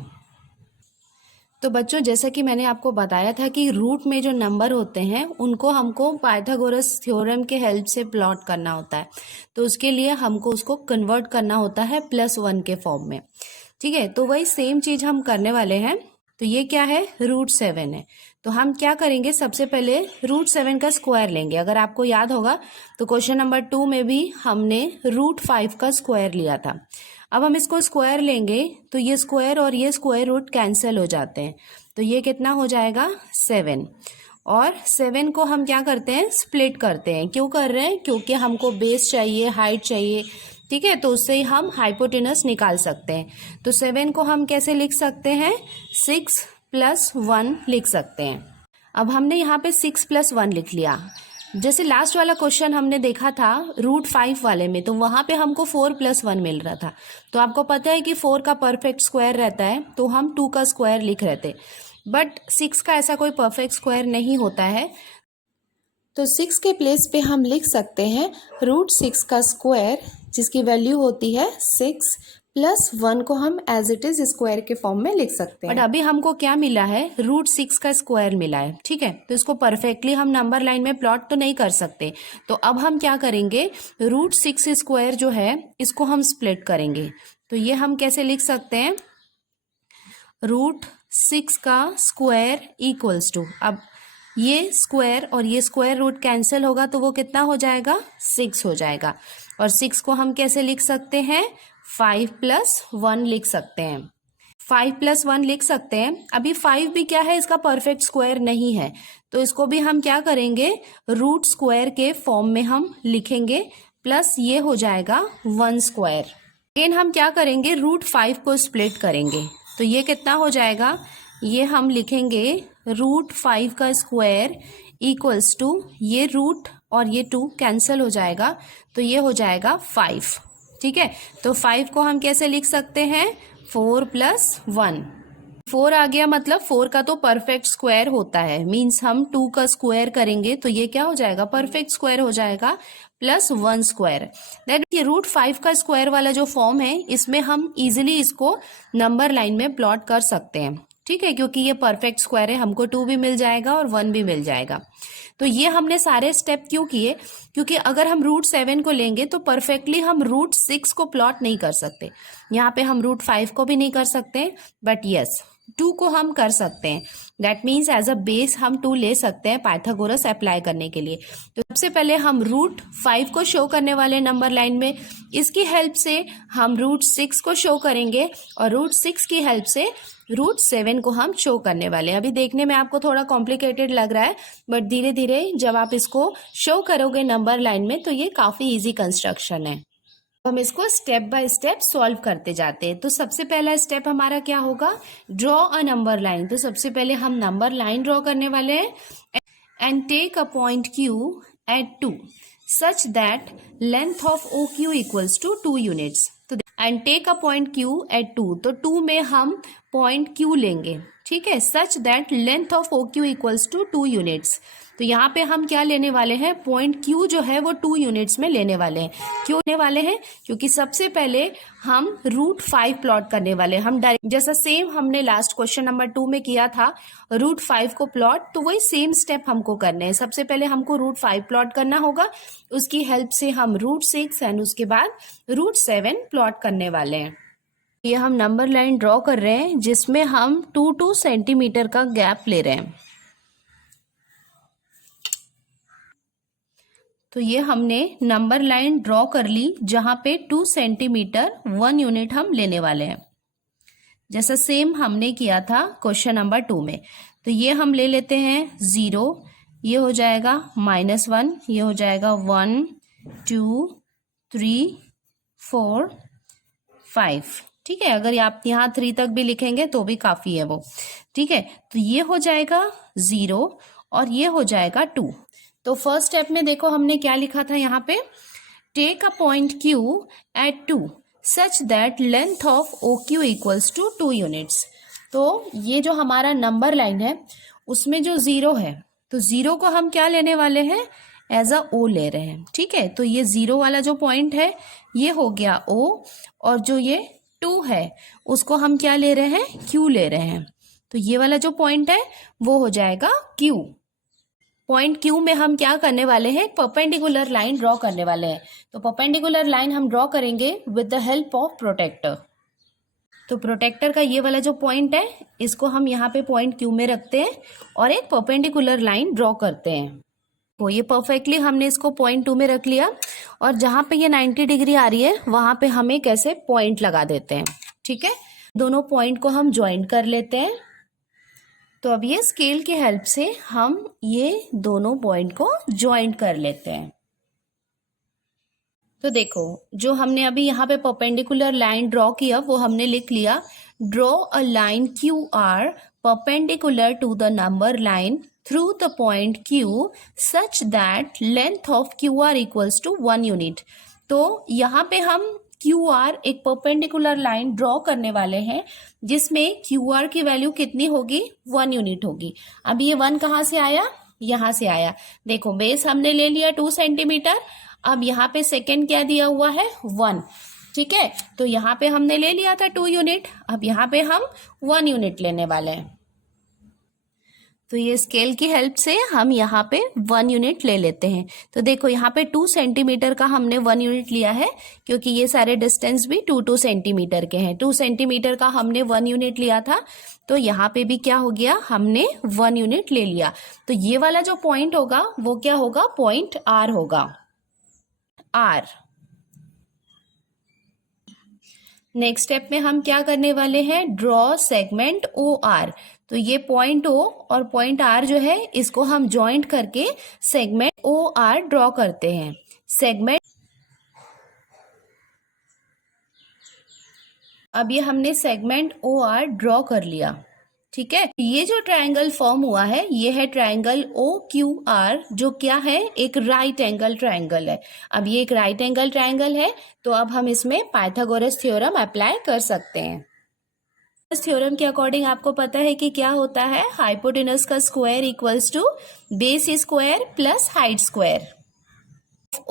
तो बच्चों जैसा कि मैंने आपको बताया था कि रूट में जो नंबर होते हैं उनको हमको पाइथागोरस थ्योरम के हेल्प से प्लॉट करना होता है। तो उसके लिए हमको उसको कन्वर्ट करना होता है +1 के फॉर्म में। ठीक है, तो वही सेम चीज हम करने वाले हैं। तो ये क्या है, √7 है। तो हम क्या करेंगे, सबसे पहले √7 का स्क्वायर लेंगे। अगर आपको याद होगा तो क्वेश्चन नंबर 2 में भी हमने √5 का स्क्वायर लिया था। अब हम इसको स्क्वायर लेंगे तो ये स्क्वायर और ये स्क्वायर रूट कैंसिल हो जाते हैं। तो ये कितना हो जाएगा, 7। और 7 को हम क्या करते हैं, स्प्लिट करते हैं। क्यों कर रहे हैं, क्योंकि हमको बेस चाहिए, हाइट चाहिए। ठीक है, तो उससे ही हम हाइपोटेनस निकाल सकते हैं। तो 7 को हम कैसे लिख सकते हैं, 6 + 1 लिख सकते हैं। अब हमने यहाँ पे 6 + 1 लिख लिया। जैसे लास्ट वाला क्वेश्चन हमने देखा था √5 वाले में, तो वहां पे हमको 4 + 1 मिल रहा था। तो आपको पता है कि 4 का परफेक्ट स्क्वायर रहता है, तो हम 2 का स्क्वायर लिख रहे थे। बट 6 का ऐसा कोई परफेक्ट स्क्वायर नहीं होता है, तो 6 के प्लेस पे हम लिख सकते हैं √6 का स्क्वायर, जिसकी वैल्यू होती है 6 + 1 को हम एज इट इज स्क्वायर के फॉर्म में लिख सकते हैं। बट अभी हमको क्या मिला है, √6 का स्क्वायर मिला है। ठीक है, तो इसको परफेक्टली हम नंबर लाइन में प्लॉट तो नहीं कर सकते। तो अब हम क्या करेंगे, √6 स्क्वायर जो है इसको हम स्प्लिट करेंगे। तो ये हम कैसे लिख सकते हैं, √6 का स्क्वायर इक्वल्स टू, अब ये स्क्वायर और ये स्क्वायर रूट कैंसिल होगा तो वो कितना हो जाएगा, 6 हो जाएगा। और 6 को हम कैसे लिख सकते हैं, 5 + 1 लिख सकते हैं। 5 + 1 लिख सकते हैं। अभी 5 भी क्या है, इसका परफेक्ट स्क्वायर नहीं है, तो इसको भी हम क्या करेंगे, रूट स्क्वायर के फॉर्म में हम लिखेंगे, प्लस ये हो जाएगा 1 स्क्वायर। अगेन हम क्या करेंगे, √5 को स्प्लिट करेंगे। तो ये कितना हो जाएगा, ये हम लिखेंगे √5 का स्क्वायर इक्वल्स टू, ये रूट और ये 2 कैंसिल हो जाएगा, तो ये हो जाएगा 5। ठीक है, तो 5 को हम कैसे लिख सकते हैं, 4 + 1। 4 आ गया, मतलब 4 का तो परफेक्ट स्क्वायर होता है, मीन्स हम 2 का स्क्वायर करेंगे तो ये क्या हो जाएगा, परफेक्ट स्क्वायर हो जाएगा, +1 स्क्वायर। दैट ये √5 का स्क्वायर वाला जो फॉर्म है, इसमें हम इजिली इसको नंबर लाइन में प्लॉट कर सकते हैं। ठीक है, क्योंकि ये परफेक्ट स्क्वायर है, हमको 2 भी मिल जाएगा और 1 भी मिल जाएगा। तो ये हमने सारे स्टेप क्यों किए, क्योंकि अगर हम √7 को लेंगे तो परफेक्टली हम √6 को प्लॉट नहीं कर सकते। यहाँ पे हम √5 को भी नहीं कर सकते, बट यस 2 को हम कर सकते हैं। That means as a base हम 2 ले सकते हैं पाइथागोरस अप्लाई करने के लिए। तो सबसे पहले हम √5 को शो करने वाले नंबर लाइन में, इसकी हेल्प से हम √6 को शो करेंगे और √6 की हेल्प से √7 को हम शो करने वाले हैं। अभी देखने में आपको थोड़ा कॉम्प्लिकेटेड लग रहा है, बट धीरे धीरे जब आप इसको शो करोगे नंबर लाइन में तो ये काफी इजी कंस्ट्रक्शन है। हम इसको स्टेप बाय स्टेप सॉल्व करते जाते हैं। तो सबसे पहला स्टेप हमारा क्या होगा, ड्रॉ अ नंबर लाइन। तो सबसे पहले हम नंबर लाइन ड्रॉ करने वाले हैं। And take a point Q at 2 such that length of OQ equals to 2 units। तो and take a point Q at 2, तो 2 में हम पॉइंट Q लेंगे। ठीक है, such that length of OQ equals to 2 units. तो यहाँ पे हम क्या लेने वाले हैं, पॉइंट Q जो है वो 2 यूनिट्स में लेने वाले हैं। क्यों लेने वाले हैं, क्योंकि सबसे पहले हम √5 प्लॉट करने वाले हैं। हम डायरेक्ट जैसा सेम हमने लास्ट क्वेश्चन नंबर 2 में किया था √5 को प्लॉट, तो वही सेम स्टेप हमको करने हैं। सबसे पहले हमको √5 प्लॉट करना होगा, उसकी हेल्प से हम √6 एंड उसके बाद √7 प्लॉट करने वाले हैं। ये हम नंबर लाइन ड्रॉ कर रहे हैं जिसमें हम 2 सेंटीमीटर का गैप ले रहे हैं। तो ये हमने नंबर लाइन ड्रॉ कर ली जहां पे 2 सेंटीमीटर 1 यूनिट हम लेने वाले हैं, जैसा सेम हमने किया था क्वेश्चन नंबर 2 में। तो ये हम ले लेते हैं 0, ये हो जाएगा -1, ये हो जाएगा 1 2 3 4 5। ठीक है, अगर आप यहाँ 3 तक भी लिखेंगे तो भी काफी है वो। ठीक है, तो ये हो जाएगा 0 और ये हो जाएगा 2। तो फर्स्ट स्टेप में देखो हमने क्या लिखा था यहाँ पे, take a point Q at 2 such that length of OQ equals to 2 units. तो ये जो हमारा नंबर लाइन है उसमें जो 0 है, तो 0 को हम क्या लेने वाले हैं, एज अ O ले रहे हैं। ठीक है, तो ये 0 वाला जो पॉइंट है ये हो गया O, और जो ये 2 है उसको हम क्या ले रहे हैं, Q ले रहे हैं। तो ये वाला जो पॉइंट है वो हो जाएगा Q। पॉइंट Q में हम क्या करने वाले हैं, परपेंडिकुलर लाइन ड्रॉ करने वाले हैं। तो परपेंडिकुलर लाइन हम ड्रॉ करेंगे with the help of protractor. तो प्रोटेक्टर का ये वाला जो पॉइंट है इसको हम यहाँ पे पॉइंट Q में रखते हैं और एक परपेंडिकुलर लाइन ड्रॉ करते हैं। तो ये परफेक्टली हमने इसको पॉइंट 2 में रख लिया और जहाँ पे ये 90 डिग्री आ रही है वहां पे हम एक ऐसे पॉइंट लगा देते हैं। ठीक है, दोनों पॉइंट को हम ज्वाइंट कर लेते हैं। तो अब ये स्केल की हेल्प से हम ये दोनों पॉइंट को ज्वाइंट कर लेते हैं। तो देखो, जो हमने अभी यहाँ पे परपेंडिकुलर लाइन ड्रॉ किया वो हमने लिख लिया, draw a line QR perpendicular to the number line through the point Q such that length of QR equals to 1 unit. तो यहाँ पे हम QR एक परपेंडिकुलर लाइन ड्रॉ करने वाले हैं जिसमें QR की वैल्यू कितनी होगी, 1 यूनिट होगी। अब ये 1 कहाँ से आया, यहाँ से आया। देखो, बेस हमने ले लिया 2 सेंटीमीटर, अब यहाँ पे सेकेंड क्या दिया हुआ है, 1। ठीक है, तो यहाँ पे हमने ले लिया था 2 यूनिट, अब यहाँ पे हम 1 यूनिट लेने वाले हैं। तो ये स्केल की हेल्प से हम यहाँ पे 1 यूनिट ले लेते हैं। तो देखो, यहाँ पे 2 सेंटीमीटर का हमने 1 यूनिट लिया है क्योंकि ये सारे डिस्टेंस भी 2 सेंटीमीटर के हैं। 2 सेंटीमीटर का हमने 1 यूनिट लिया था, तो यहाँ पे भी क्या हो गया, हमने 1 यूनिट ले लिया। तो ये वाला जो पॉइंट होगा वो क्या होगा, पॉइंट R होगा, R। नेक्स्ट स्टेप में हम क्या करने वाले हैं, ड्रॉ सेगमेंट OR। तो ये पॉइंट O और पॉइंट R जो है इसको हम ज्वाइंट करके सेगमेंट OR ड्रॉ करते हैं। सेगमेंट, अब ये हमने सेगमेंट OR ड्रॉ कर लिया। ठीक है, ये जो ट्रायंगल फॉर्म हुआ है ये है ट्रायंगल OQR, जो क्या है, एक राइट एंगल ट्रायंगल है। अब ये एक राइट एंगल ट्रायंगल है तो अब हम इसमें पाइथागोरस थ्योरम अप्लाई कर सकते हैं। इस थ्योरम के अकॉर्डिंग आपको पता है कि क्या होता है, हाइपोटेनस का square equals to base square plus height square.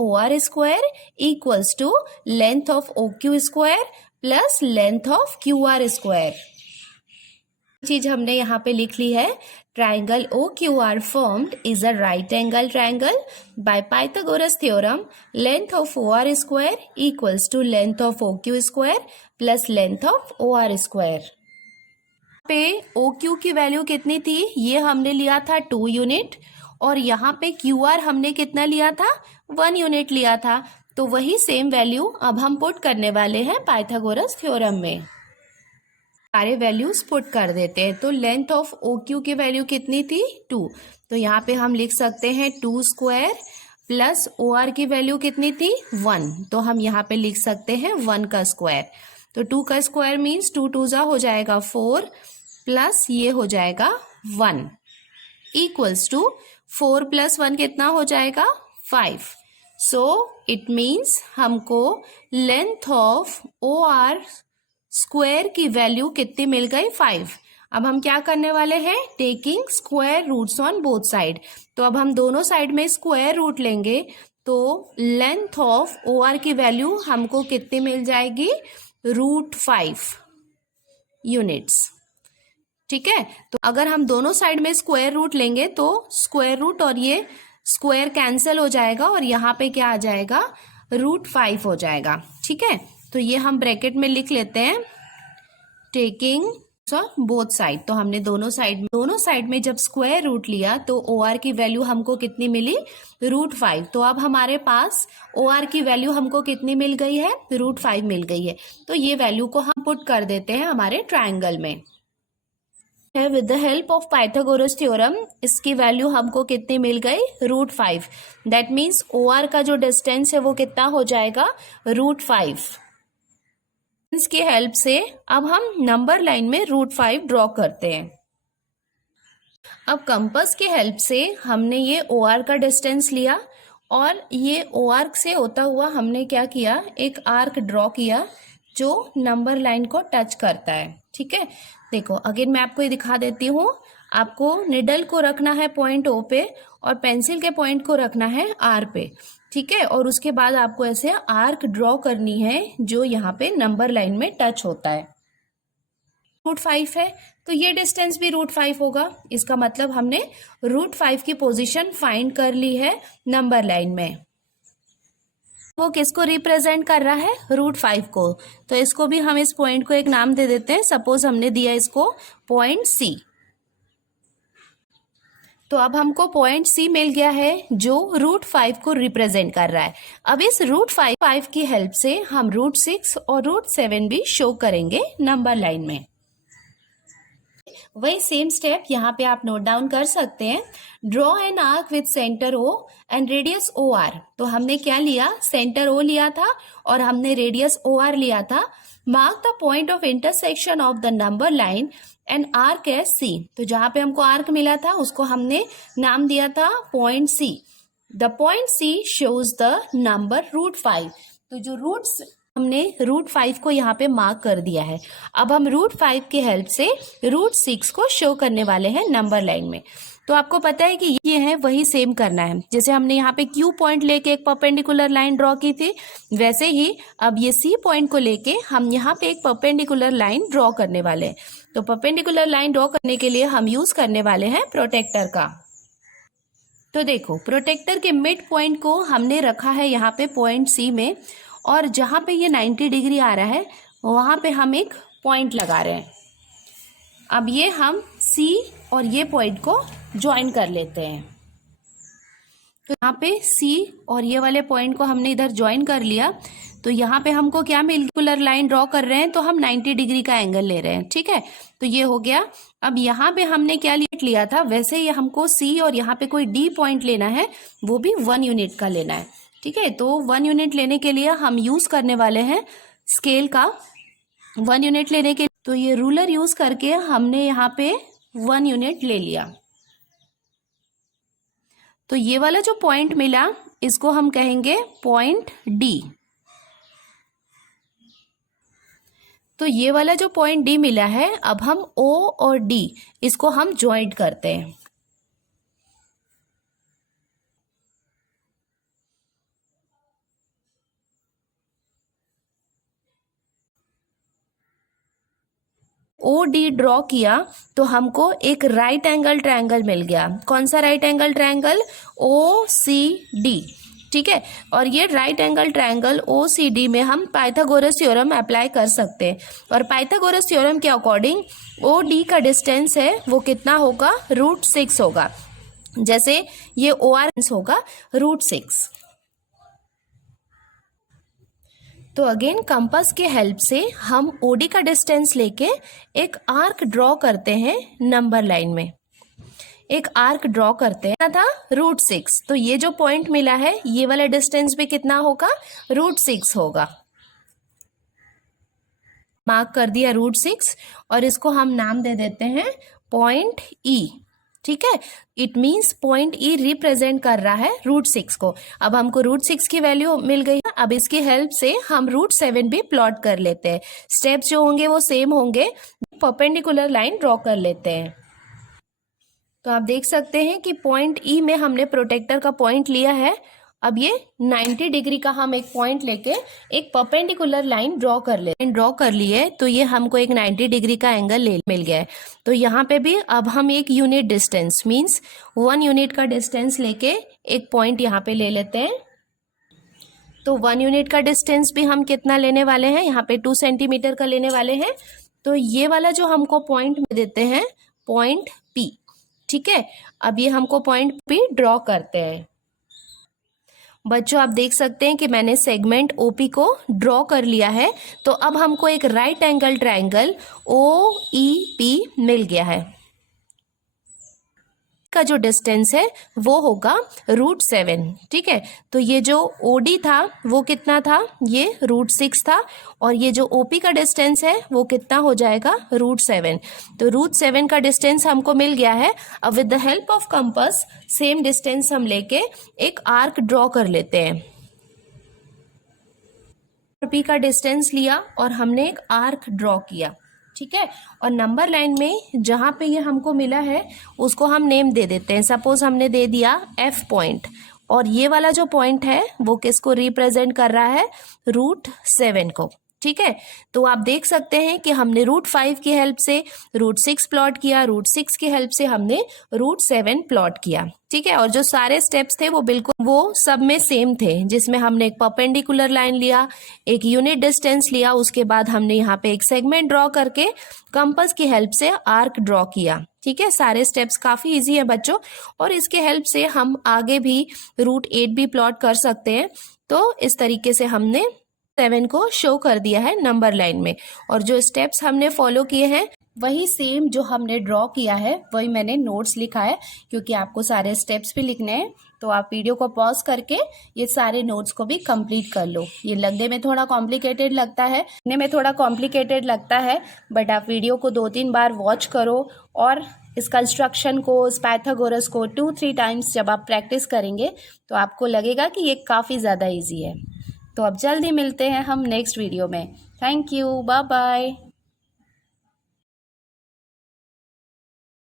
OR square equals to length of OQ square plus length of QR square. चीज हमने यहाँ पे लिख ली है, triangle OQR formed is a right angle triangle by Pythagoras theorem length of OR square equals to length of OQ square plus length of OR square। पे OQ की value कितनी थी, ये हमने लिया था 2 यूनिट और यहाँ पे QR हमने कितना लिया था, 1 यूनिट लिया था। तो वही सेम वैल्यू अब हम पुट करने वाले हैं पाइथागोरस थ्योरम में। सारे वैल्यूज पुट कर देते हैं। तो लेंथ ऑफ OQ की वैल्यू कितनी थी, 2। तो यहाँ पे हम लिख सकते हैं 2 स्क्वायर प्लस OR की वैल्यू कितनी थी, 1। तो हम यहाँ पे लिख सकते हैं 1 का स्क्वायर। तो 2 का स्क्वायर मीन्स 2 2 जा हो जाएगा 4 प्लस ये हो जाएगा 1 इक्वल्स टू 4 प्लस 1 कितना हो जाएगा, 5। सो इट मीन्स हमको लेंथ ऑफ OR स्क्वायर की वैल्यू कितनी मिल गई, 5। अब हम क्या करने वाले हैं, taking square roots on both side. तो अब हम दोनों साइड में स्क्वायर रूट लेंगे तो लेंथ ऑफ OR की वैल्यू हमको कितनी मिल जाएगी, √5 यूनिट्स। ठीक है, तो अगर हम दोनों साइड में स्क्वायर रूट लेंगे तो स्क्वायर रूट और ये स्क्वायर कैंसिल हो जाएगा और यहाँ पे क्या आ जाएगा, √5 हो जाएगा। ठीक है, तो ये हम ब्रैकेट में लिख लेते हैं, टेकिंग बोथ साइड। तो हमने दोनों साइड में जब स्क्वायर रूट लिया तो OR की वैल्यू हमको कितनी मिली, √5। तो अब हमारे पास OR की वैल्यू हमको कितनी मिल गई है, √5 मिल गई है। तो ये वैल्यू को हम पुट कर देते हैं हमारे ट्रायंगल में। With the help of Pythagoras theorem इसकी वैल्यू हमको कितनी मिल गई, √5। दैट मीन्स OR का जो डिस्टेंस है वो कितना हो जाएगा, √5। की हेल्प से अब हम नंबर लाइन में √5 ड्रॉ करते हैं। अब कंपास की हेल्प से हमने ये OR का डिस्टेंस लिया और ये OR से होता हुआ हमने क्या किया, एक आर्क ड्रॉ किया जो नंबर लाइन को टच करता है। ठीक है, देखो अगेन मैं आपको ये दिखा देती हूँ। आपको निडल को रखना है पॉइंट O पे और पेंसिल के पॉइंट को रखना है R पे। ठीक है, और उसके बाद आपको ऐसे आर्क ड्रॉ करनी है जो यहाँ पे नंबर लाइन में टच होता है। √5 है, तो ये डिस्टेंस भी √5 होगा। इसका मतलब हमने √5 की पोजीशन फाइंड कर ली है नंबर लाइन में। वो किसको रिप्रेजेंट कर रहा है? √5 को। तो इसको भी हम इस पॉइंट को एक नाम दे देते हैं। सपोज हमने दिया इसको पॉइंट सी। तो अब हमको पॉइंट सी मिल गया है जो √5 को रिप्रेजेंट कर रहा है। अब इस √5 की हेल्प से हम √6 और √7 भी शो करेंगे नंबर लाइन में। वही सेम स्टेप यहाँ पे आप नोट डाउन कर सकते हैं। Draw an arc with centre O and radius OR। तो हमने क्या लिया? सेंटर O लिया था और हमने रेडियस OR लिया था। Mark the point of intersection of the number line and arc as C। तो जहां पे हमको आर्क मिला था उसको हमने नाम दिया था point C। The point C shows the number √5। तो जो रूट्स हमने √5 को यहाँ पे मार्क कर दिया है। अब हम √5 के हेल्प से √6 को शो करने वाले हैं नंबर लाइन में। तो आपको पता है कि ये है वही सेम करना है। जैसे हमने यहाँ पे Q पॉइंट लेके एक परपेंडिकुलर लाइन ड्रॉ की थी, वैसे ही अब ये C पॉइंट को लेके हम यहाँ पे एक परपेंडिकुलर लाइन ड्रॉ करने वाले हैं। तो परपेंडिकुलर लाइन ड्रॉ करने के लिए हम यूज करने वाले हैं प्रोटेक्टर का। तो देखो, प्रोटेक्टर के मिड पॉइंट को हमने रखा है यहाँ पे पॉइंट C में, और जहां पे ये 90 डिग्री आ रहा है वहां पे हम एक पॉइंट लगा रहे हैं। अब ये हम C और ये पॉइंट को ज्वाइन कर लेते हैं। तो यहाँ पे C और ये वाले पॉइंट को हमने इधर ज्वाइन कर लिया। तो यहाँ पे हमको क्या पर्पेंडिकुलर लाइन ड्रॉ कर रहे हैं, तो हम 90 डिग्री का एंगल ले रहे हैं। ठीक है, तो ये हो गया। अब यहाँ पे हमने क्या लिया था, वैसे ही हमको C और यहाँ पे कोई D पॉइंट लेना है, वो भी 1 यूनिट का लेना है। ठीक है, तो 1 यूनिट लेने के लिए हम यूज करने वाले हैं स्केल का। 1 यूनिट लेने के तो ये रूलर यूज करके हमने यहाँ पे 1 यूनिट ले लिया। तो ये वाला जो पॉइंट मिला इसको हम कहेंगे पॉइंट D। तो ये वाला जो पॉइंट D मिला है, अब हम O और D इसको हम ज्वाइंट करते हैं। OD ड्रॉ किया तो हमको एक राइट एंगल ट्रायंगल मिल गया। कौन सा राइट एंगल ट्रायंगल? OCD। ठीक है, और ये राइट एंगल ट्रायंगल OCD में हम पाइथागोरस थ्योरम अप्लाई कर सकते हैं। और पाइथागोरस थ्योरम के अकॉर्डिंग OD का डिस्टेंस है वो कितना होगा? √6 होगा। जैसे ये OR होगा √6। तो अगेन कंपास के हेल्प से हम OD का डिस्टेंस लेके एक आर्क ड्रॉ करते हैं नंबर लाइन में। एक आर्क ड्रॉ करते हैं था √6। तो ये जो पॉइंट मिला है ये वाला डिस्टेंस भी कितना होगा? √6 होगा। मार्क कर दिया √6 और इसको हम नाम दे देते हैं पॉइंट E। ठीक है, it means point E represent कर रहा है √6 को। अब हमको √6 की वैल्यू मिल गई है। अब इसकी हेल्प से हम √7 भी प्लॉट कर लेते हैं। स्टेप्स जो होंगे वो सेम होंगे। परपेंडिकुलर लाइन ड्रॉ कर लेते हैं। तो आप देख सकते हैं कि पॉइंट E में हमने प्रोटेक्टर का पॉइंट लिया है। अब ये 90 डिग्री का हम एक पॉइंट लेके एक परपेंडिकुलर लाइन ड्रॉ कर लिए। तो ये हमको एक 90 डिग्री का एंगल मिल गया है। तो यहाँ पे भी अब हम एक यूनिट डिस्टेंस मींस 1 यूनिट का डिस्टेंस लेके एक पॉइंट यहाँ पे ले लेते हैं। तो 1 यूनिट का डिस्टेंस भी हम कितना लेने वाले हैं? यहाँ पे 2 सेंटीमीटर का लेने वाले हैं। तो ये वाला जो हमको पॉइंट में देते हैं पॉइंट P। ठीक है, अब ये हमको पॉइंट P ड्रॉ करते हैं। बच्चों आप देख सकते हैं कि मैंने सेगमेंट OP को ड्रॉ कर लिया है। तो अब हमको एक राइट एंगल ट्रायंगल OEP मिल गया है। का जो डिस्टेंस है वो होगा √7। ठीक है, तो ये जो OD था वो कितना था? ये √6 था। और ये जो OP का डिस्टेंस है वो कितना हो जाएगा? √7। तो √7 का डिस्टेंस हमको मिल गया है। अब with the help of compass same distance हम लेके एक आर्क ड्रॉ कर लेते हैं। P का डिस्टेंस लिया और हमने एक आर्क ड्रॉ किया। ठीक है, और नंबर लाइन में जहां पे ये हमको मिला है उसको हम नेम दे देते हैं। सपोज हमने दे दिया F पॉइंट, और ये वाला जो पॉइंट है वो किसको रिप्रेजेंट कर रहा है? √7 को। ठीक है। तो आप देख सकते हैं कि हमने √5 की हेल्प से √6 प्लॉट किया, √6 की हेल्प से हमने √7 प्लॉट किया, ठीक है। और जो सारे स्टेप्स थे वो बिल्कुल वो सब में सेम थे, जिसमें हमने एक परपेंडिकुलर लाइन लिया, एक यूनिट डिस्टेंस लिया, उसके बाद हमने यहाँ पे एक सेगमेंट ड्रॉ करके कंपास की हेल्प से आर्क ड्रॉ किया, ठीक है। सारे स्टेप्स काफी इजी है बच्चों, और इसके हेल्प से हम आगे भी √8 भी प्लॉट कर सकते हैं। तो इस तरीके से हमने 7 को शो कर दिया है नंबर लाइन में, और जो स्टेप्स हमने फॉलो किए हैं वही सेम जो हमने ड्रॉ किया है वही मैंने नोट्स लिखा है, क्योंकि आपको सारे स्टेप्स भी लिखने हैं। तो आप वीडियो को पॉज करके ये सारे नोट्स को भी कंप्लीट कर लो। ये लगने में थोड़ा कॉम्प्लिकेटेड लगता है, बट आप वीडियो को 2-3 बार वॉच करो, और इस कंस्ट्रक्शन को, इस पाइथागोरस को 2-3 टाइम्स जब आप प्रैक्टिस करेंगे तो आपको लगेगा कि ये काफ़ी ज़्यादा ईजी है। तो अब जल्दी मिलते हैं हम नेक्स्ट वीडियो में। Thank you, bye bye.